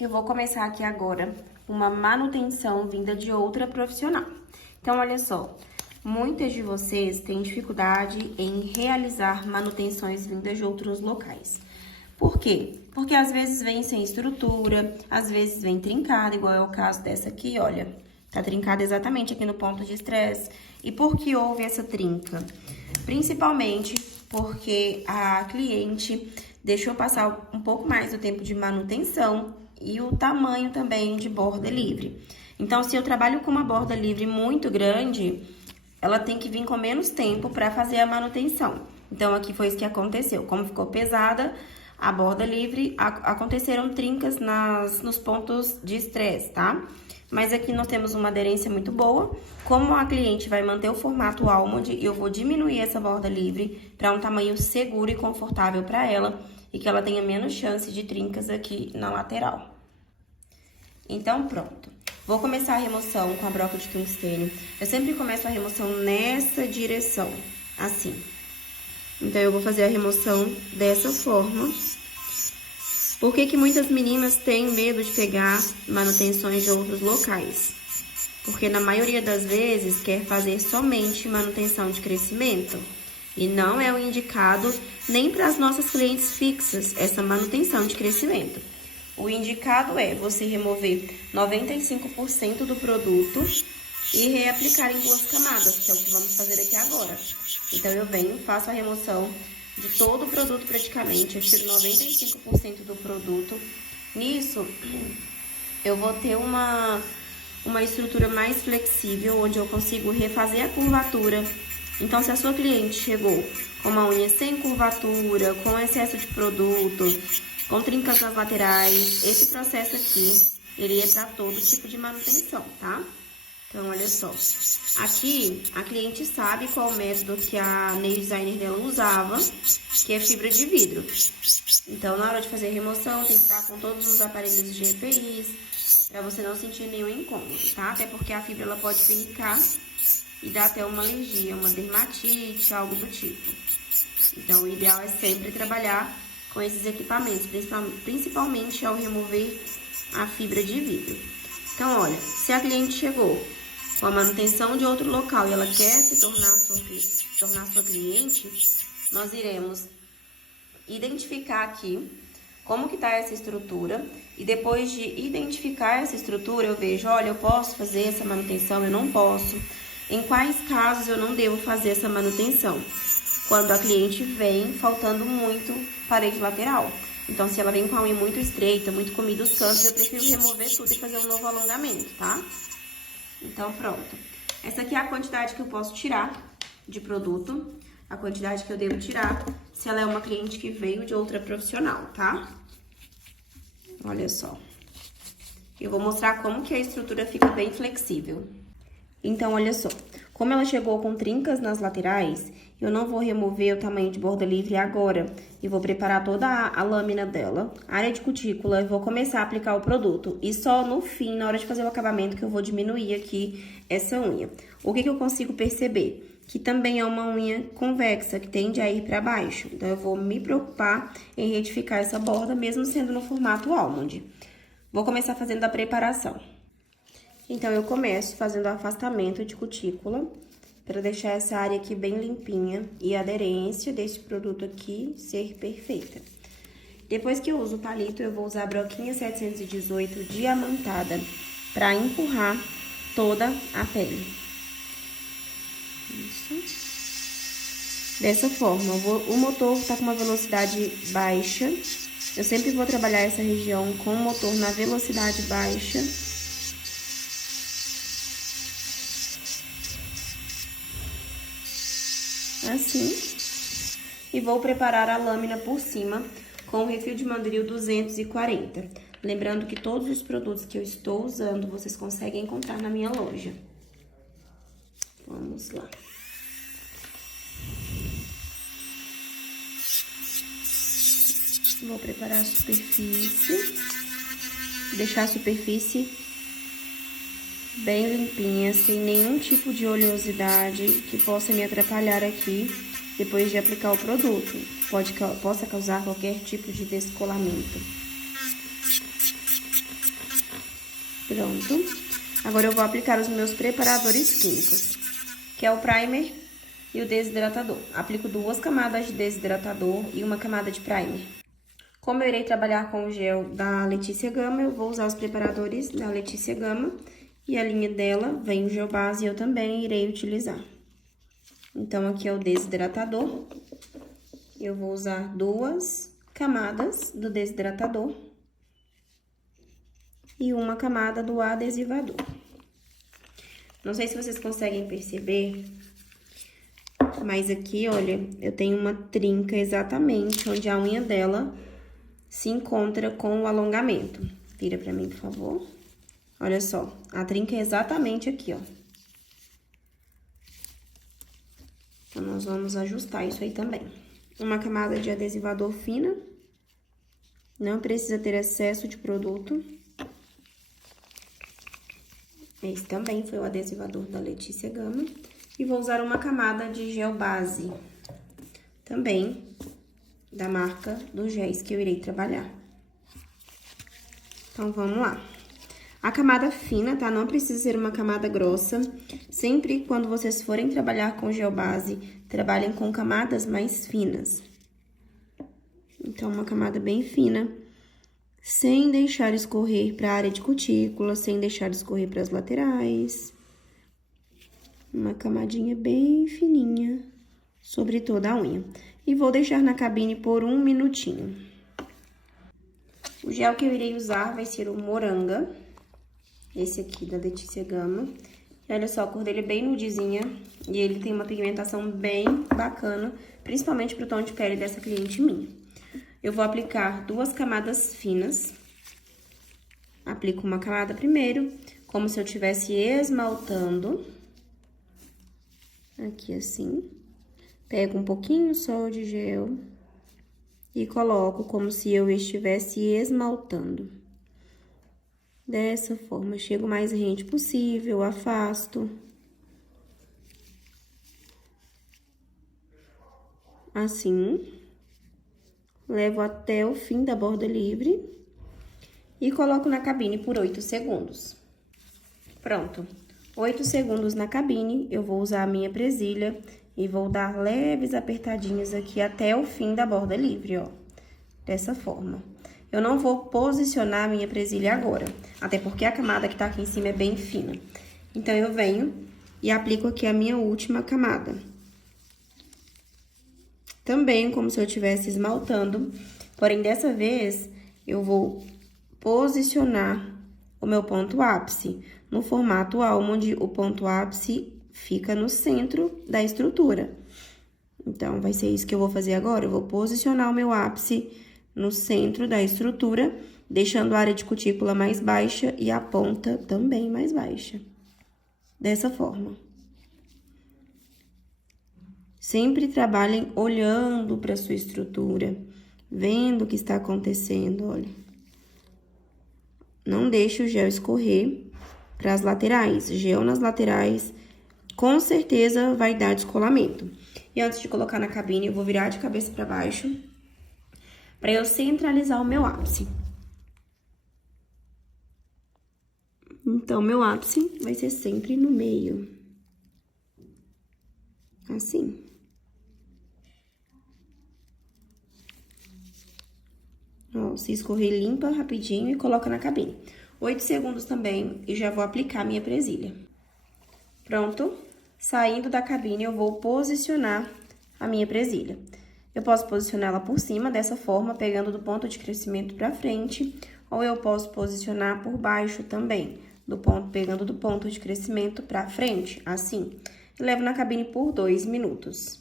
Eu vou começar aqui agora uma manutenção vinda de outra profissional. Então, olha só, muitas de vocês têm dificuldade em realizar manutenções vindas de outros locais. Por quê? Porque às vezes vem sem estrutura, às vezes vem trincada, igual é o caso dessa aqui, olha. Tá trincada exatamente aqui no ponto de estresse. E por que houve essa trinca? Principalmente porque a cliente deixou passar um pouco mais do tempo de manutenção e o tamanho também de borda livre. Então, se eu trabalho com uma borda livre muito grande, ela tem que vir com menos tempo para fazer a manutenção. Então, aqui foi isso que aconteceu. Como ficou pesada a borda livre, aconteceram trincas nos pontos de estresse, tá? Mas aqui nós temos uma aderência muito boa. Como a cliente vai manter o formato almond, eu vou diminuir essa borda livre para um tamanho seguro e confortável para ela e que ela tenha menos chance de trincas aqui na lateral. Então, pronto. Vou começar a remoção com a broca de tungstênio. Eu sempre começo a remoção nessa direção, assim. Então, eu vou fazer a remoção dessa forma. Por que muitas meninas têm medo de pegar manutenções de outros locais? Porque na maioria das vezes quer fazer somente manutenção de crescimento. E não é o indicado nem para as nossas clientes fixas essa manutenção de crescimento. O indicado é você remover 95% do produto e reaplicar em 2 camadas, que é o que vamos fazer aqui agora. Então, eu venho, faço a remoção de todo o produto praticamente, eu tiro 95% do produto. Nisso, eu vou ter uma estrutura mais flexível, onde eu consigo refazer a curvatura. Então, se a sua cliente chegou com uma unha sem curvatura, com excesso de produto, com trincas nas laterais, esse processo aqui, ele é para todo tipo de manutenção, tá? Então, olha só. Aqui, a cliente sabe qual o método que a nail designer dela usava, que é fibra de vidro. Então, na hora de fazer a remoção, tem que estar com todos os aparelhos de EPIs, para você não sentir nenhum incômodo, tá? Até porque a fibra, ela pode pinicar e dar até uma alergia, uma dermatite, algo do tipo. Então, o ideal é sempre trabalhar com esses equipamentos, principalmente ao remover a fibra de vidro. Então, olha, se a cliente chegou com a manutenção de outro local e ela quer se tornar sua cliente, nós iremos identificar aqui como que tá essa estrutura e depois de identificar essa estrutura, eu vejo, olha, eu posso fazer essa manutenção, eu não posso. Em quais casos eu não devo fazer essa manutenção? Quando a cliente vem faltando muito parede lateral. Então, se ela vem com a unha muito estreita, muito comida os cantos, eu prefiro remover tudo e fazer um novo alongamento, tá? Então, pronto. Essa aqui é a quantidade que eu posso tirar de produto, a quantidade que eu devo tirar se ela é uma cliente que veio de outra profissional, tá? Olha só. Eu vou mostrar como que a estrutura fica bem flexível. Então, olha só. Como ela chegou com trincas nas laterais, eu não vou remover o tamanho de borda livre agora. E vou preparar toda a lâmina dela, área de cutícula, e vou começar a aplicar o produto. E só no fim, na hora de fazer o acabamento, que eu vou diminuir aqui essa unha. O que eu consigo perceber? Que também é uma unha convexa, que tende a ir para baixo. Então, eu vou me preocupar em retificar essa borda, mesmo sendo no formato almond. Vou começar fazendo a preparação. Então, eu começo fazendo o afastamento de cutícula, para deixar essa área aqui bem limpinha e a aderência desse produto aqui ser perfeita. Depois que eu uso o palito, eu vou usar a broquinha 718 diamantada para empurrar toda a pele. Isso. Dessa forma, o motor tá com uma velocidade baixa. Eu sempre vou trabalhar essa região com o motor na velocidade baixa. Assim, e vou preparar a lâmina por cima com o refil de mandril 240. Lembrando que todos os produtos que eu estou usando, vocês conseguem encontrar na minha loja. Vamos lá. Vou preparar a superfície, deixar a superfície bem limpinha, sem nenhum tipo de oleosidade que possa me atrapalhar aqui depois de aplicar o produto. Possa causar qualquer tipo de descolamento. Pronto. Agora eu vou aplicar os meus preparadores químicos, que é o primer e o desidratador. Aplico 2 camadas de desidratador e 1 camada de primer. Como eu irei trabalhar com o gel da Letícia Gama, eu vou usar os preparadores da Letícia Gama. E a linha dela vem o gel base e eu também irei utilizar. Então, aqui é o desidratador. Eu vou usar 2 camadas do desidratador e 1 camada do adesivador. Não sei se vocês conseguem perceber, mas aqui, olha, eu tenho uma trinca exatamente onde a unha dela se encontra com o alongamento. Vira pra mim, por favor. Olha só, a trinca é exatamente aqui, ó. Então, nós vamos ajustar isso aí também. 1 camada de adesivador fina. Não precisa ter excesso de produto. Esse também foi o adesivador da Letícia Gama. E vou usar 1 camada de gel base. Também da marca dos géis que eu irei trabalhar. Então, vamos lá. A camada fina, tá? Não precisa ser uma camada grossa. Sempre quando vocês forem trabalhar com gel base, trabalhem com camadas mais finas. Então, uma camada bem fina, sem deixar escorrer para a área de cutícula, sem deixar escorrer para as laterais. Uma camadinha bem fininha sobre toda a unha. E vou deixar na cabine por 1 minutinho. O gel que eu irei usar vai ser o Moranga. Esse aqui da Letícia Gama. E olha só, a cor dele é bem nudezinha. E ele tem uma pigmentação bem bacana, principalmente pro tom de pele dessa cliente minha. Eu vou aplicar 2 camadas finas. Aplico 1 camada primeiro, como se eu estivesse esmaltando. Aqui assim. Pego um pouquinho só de gel e coloco como se eu estivesse esmaltando. Dessa forma, chego o mais rente possível, afasto. Assim. Levo até o fim da borda livre e coloco na cabine por 8 segundos. Pronto. 8 segundos na cabine, eu vou usar a minha presilha e vou dar leves apertadinhas aqui até o fim da borda livre, ó. Dessa forma. Eu não vou posicionar a minha presilha agora, até porque a camada que tá aqui em cima é bem fina. Então, eu venho e aplico aqui a minha última camada. Também como se eu estivesse esmaltando, porém, dessa vez, eu vou posicionar o meu ponto ápice no formato almond, o ponto ápice fica no centro da estrutura. Então, vai ser isso que eu vou fazer agora. Eu vou posicionar o meu ápice no centro da estrutura, deixando a área de cutícula mais baixa e a ponta também mais baixa. Dessa forma. Sempre trabalhem olhando para sua estrutura, vendo o que está acontecendo, olha. Não deixe o gel escorrer para as laterais. Gel nas laterais, com certeza, vai dar descolamento. E antes de colocar na cabine, eu vou virar de cabeça para baixo, para eu centralizar o meu ápice. Então, meu ápice vai ser sempre no meio. Assim. Ó, se escorrer, limpa rapidinho e coloca na cabine. 8 segundos também e já vou aplicar minha presilha. Pronto. Saindo da cabine, eu vou posicionar a minha presilha. Eu posso posicionar ela por cima, dessa forma, pegando do ponto de crescimento pra frente, ou eu posso posicionar por baixo também, pegando do ponto de crescimento pra frente, assim. E levo na cabine por 2 minutos.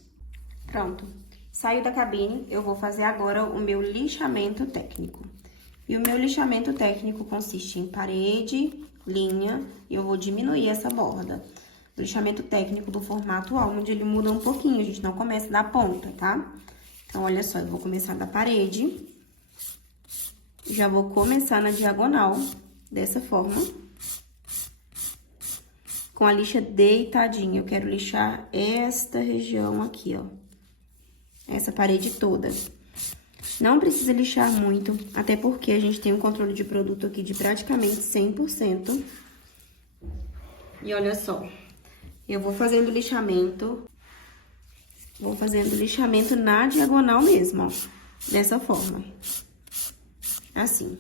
Pronto. Saio da cabine, eu vou fazer agora o meu lixamento técnico. E o meu lixamento técnico consiste em parede, linha, e eu vou diminuir essa borda. O lixamento técnico do formato almond, ele muda um pouquinho, a gente não começa da ponta, tá? Então, olha só, eu vou começar da parede, já vou começar na diagonal, dessa forma, com a lixa deitadinha. Eu quero lixar esta região aqui, ó, essa parede toda. Não precisa lixar muito, até porque a gente tem um controle de produto aqui de praticamente 100%. E olha só, eu vou fazendo lixamento na diagonal mesmo, ó, dessa forma. Assim.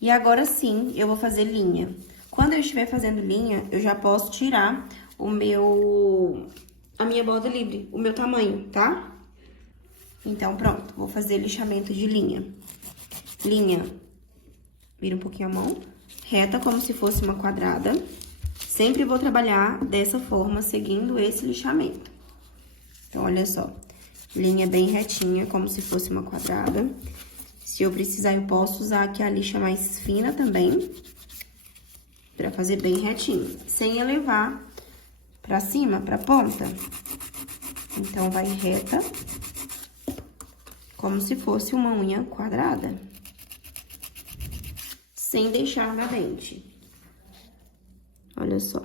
E agora sim, eu vou fazer linha. Quando eu estiver fazendo linha, eu já posso tirar a minha borda livre, o meu tamanho, tá? Então, pronto, vou fazer lixamento de linha. Linha, vira um pouquinho a mão, reta como se fosse uma quadrada. Sempre vou trabalhar dessa forma, seguindo esse lixamento. Então, olha só, linha bem retinha, como se fosse uma quadrada. Se eu precisar, eu posso usar aqui a lixa mais fina também, pra fazer bem retinho, sem elevar pra cima, pra ponta. Então, vai reta, como se fosse uma unha quadrada, sem deixar na dente. Olha só.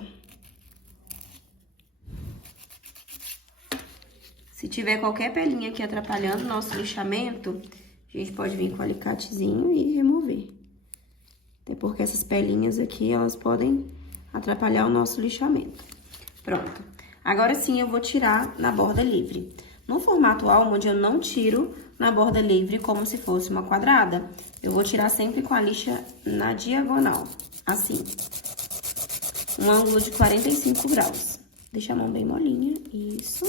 Se tiver qualquer pelinha aqui atrapalhando o nosso lixamento, a gente pode vir com o alicatezinho e remover. Até porque essas pelinhas aqui, elas podem atrapalhar o nosso lixamento. Pronto. Agora sim, eu vou tirar na borda livre. No formato almond, eu não tiro na borda livre como se fosse uma quadrada. Eu vou tirar sempre com a lixa na diagonal, assim. Um ângulo de 45 graus. Deixa a mão bem molinha, isso.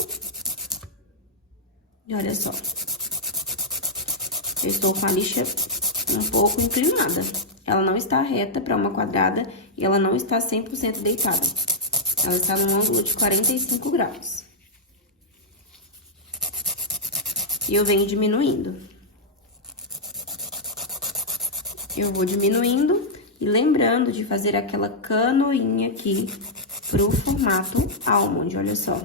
E olha só. Eu estou com a lixa um pouco inclinada. Ela não está reta para uma quadrada e ela não está 100% deitada. Ela está num ângulo de 45 graus. E eu venho diminuindo. Eu vou diminuindo e lembrando de fazer aquela canoinha aqui pro formato almond, olha só.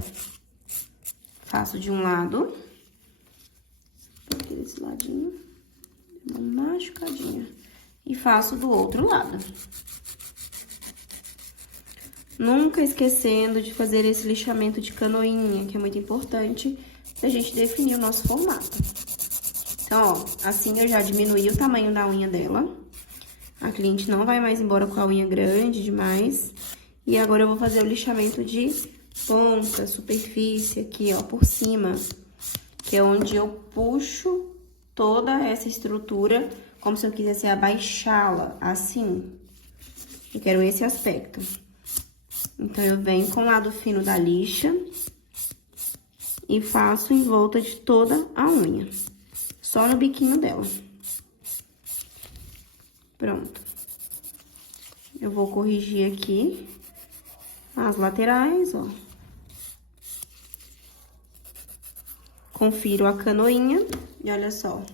Faço de um lado, aqui desse ladinho, uma machucadinha. E faço do outro lado. Nunca esquecendo de fazer esse lixamento de canoinha, que é muito importante pra gente definir o nosso formato. Então, ó, assim eu já diminuí o tamanho da unha dela. A cliente não vai mais embora com a unha grande demais. E agora eu vou fazer o lixamento de ponta, superfície aqui, ó, por cima. Que é onde eu puxo toda essa estrutura, como se eu quisesse abaixá-la, assim. Eu quero esse aspecto. Então, eu venho com o lado fino da lixa e faço em volta de toda a unha. Só no biquinho dela. Pronto. Eu vou corrigir aqui as laterais, ó. Confiro a canoinha e olha só.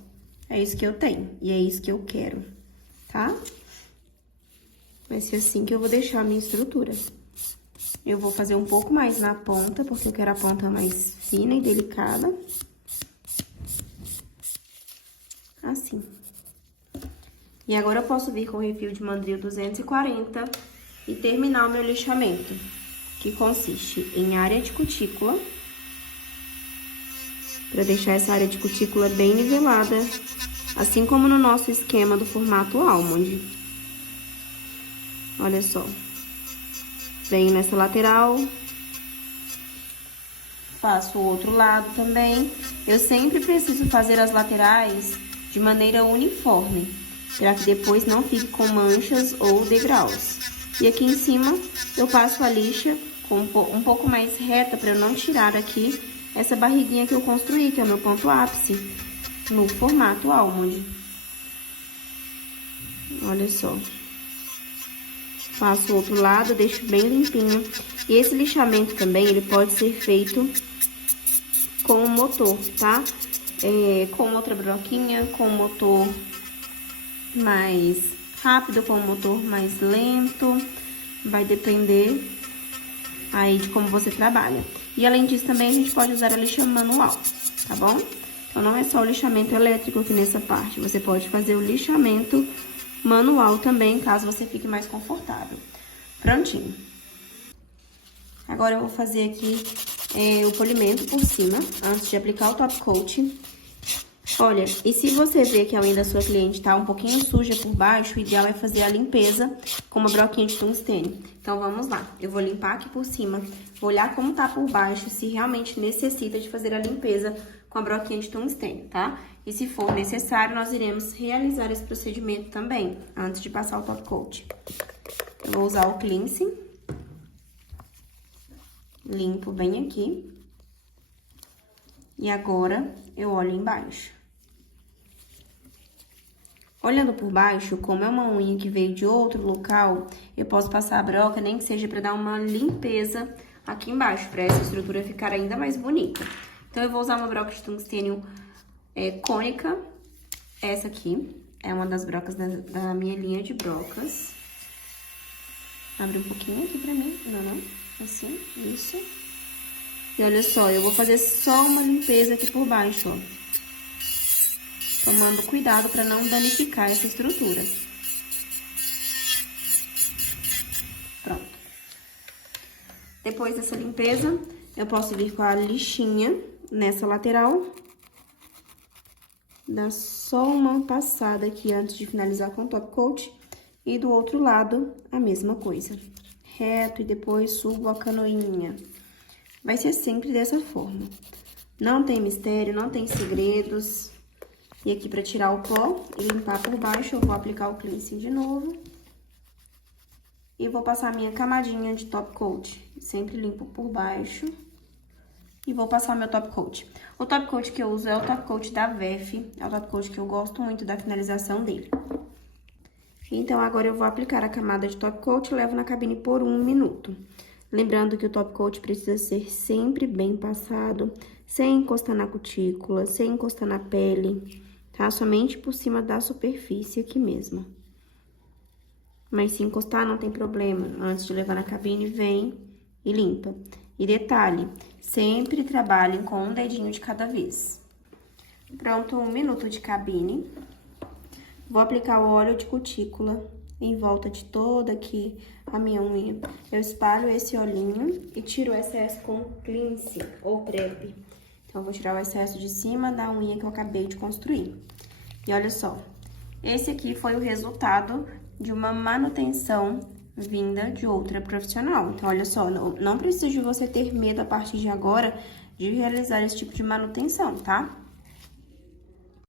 É isso que eu tenho e é isso que eu quero, tá? Vai ser assim que eu vou deixar a minha estrutura. Eu vou fazer um pouco mais na ponta, porque eu quero a ponta mais fina e delicada. Assim. E agora eu posso vir com o refil de mandril 240 e terminar o meu lixamento, que consiste em área de cutícula, para deixar essa área de cutícula bem nivelada, assim como no nosso esquema do formato almond. Olha só. Venho nessa lateral, faço o outro lado também. Eu sempre preciso fazer as laterais de maneira uniforme, para que depois não fique com manchas ou degraus. E aqui em cima, eu passo a lixa com um pouco mais reta, para eu não tirar aqui essa barriguinha que eu construí, que é o meu ponto ápice, no formato almond. Olha só. Faço o outro lado, deixo bem limpinho. E esse lixamento também, ele pode ser feito com o motor, tá? Com outra broquinha, com o motor mais rápido, com o motor mais lento. Vai depender aí de como você trabalha. E além disso, também a gente pode usar a lixa manual, tá bom? Então, não é só o lixamento elétrico aqui nessa parte. Você pode fazer o lixamento manual também, caso você fique mais confortável. Prontinho. Agora, eu vou fazer aqui o polimento por cima, antes de aplicar o top coat. Olha, e se você vê que a unha da sua cliente tá um pouquinho suja por baixo, o ideal é fazer a limpeza com uma broquinha de tungstênio. Então, vamos lá. Eu vou limpar aqui por cima, vou olhar como tá por baixo, se realmente necessita de fazer a limpeza com a broquinha de tungstênio, tá? E se for necessário, nós iremos realizar esse procedimento também, antes de passar o top coat. Eu vou usar o cleansing. Limpo bem aqui. E agora, eu olho embaixo. Olhando por baixo, como é uma unha que veio de outro local, eu posso passar a broca, nem que seja para dar uma limpeza aqui embaixo, para essa estrutura ficar ainda mais bonita. Então, eu vou usar uma broca de tungstênio cônica. Essa aqui é uma das brocas da minha linha de brocas. Abre um pouquinho aqui pra mim. Não. Assim, isso. E olha só, eu vou fazer só uma limpeza aqui por baixo, ó. Tomando cuidado para não danificar essa estrutura. Pronto. Depois dessa limpeza, eu posso vir com a lixinha nessa lateral. Dá só uma passada aqui antes de finalizar com o top coat. E do outro lado, a mesma coisa. Reto e depois subo a canoinha. Vai ser sempre dessa forma. Não tem mistério, não tem segredos. E aqui, pra tirar o pó e limpar por baixo, eu vou aplicar o cleansing de novo. E vou passar a minha camadinha de top coat. Sempre limpo por baixo. E vou passar meu top coat. O top coat que eu uso é o top coat da VEF. É o top coat que eu gosto muito da finalização dele. Então, agora eu vou aplicar a camada de top coat e levo na cabine por 1 minuto. Lembrando que o top coat precisa ser sempre bem passado, sem encostar na cutícula, sem encostar na pele, tá? Somente por cima da superfície aqui mesmo. Mas se encostar, não tem problema. Antes de levar na cabine, vem e limpa. E detalhe, sempre trabalhem com um dedinho de cada vez. Pronto, 1 minuto de cabine. Vou aplicar o óleo de cutícula em volta de toda aqui a minha unha. Eu espalho esse olhinho e tiro o excesso com cleansing ou prep. Então, eu vou tirar o excesso de cima da unha que eu acabei de construir. E olha só, esse aqui foi o resultado de uma manutenção vinda de outra profissional. Então, olha só, não precisa de você ter medo a partir de agora de realizar esse tipo de manutenção, tá?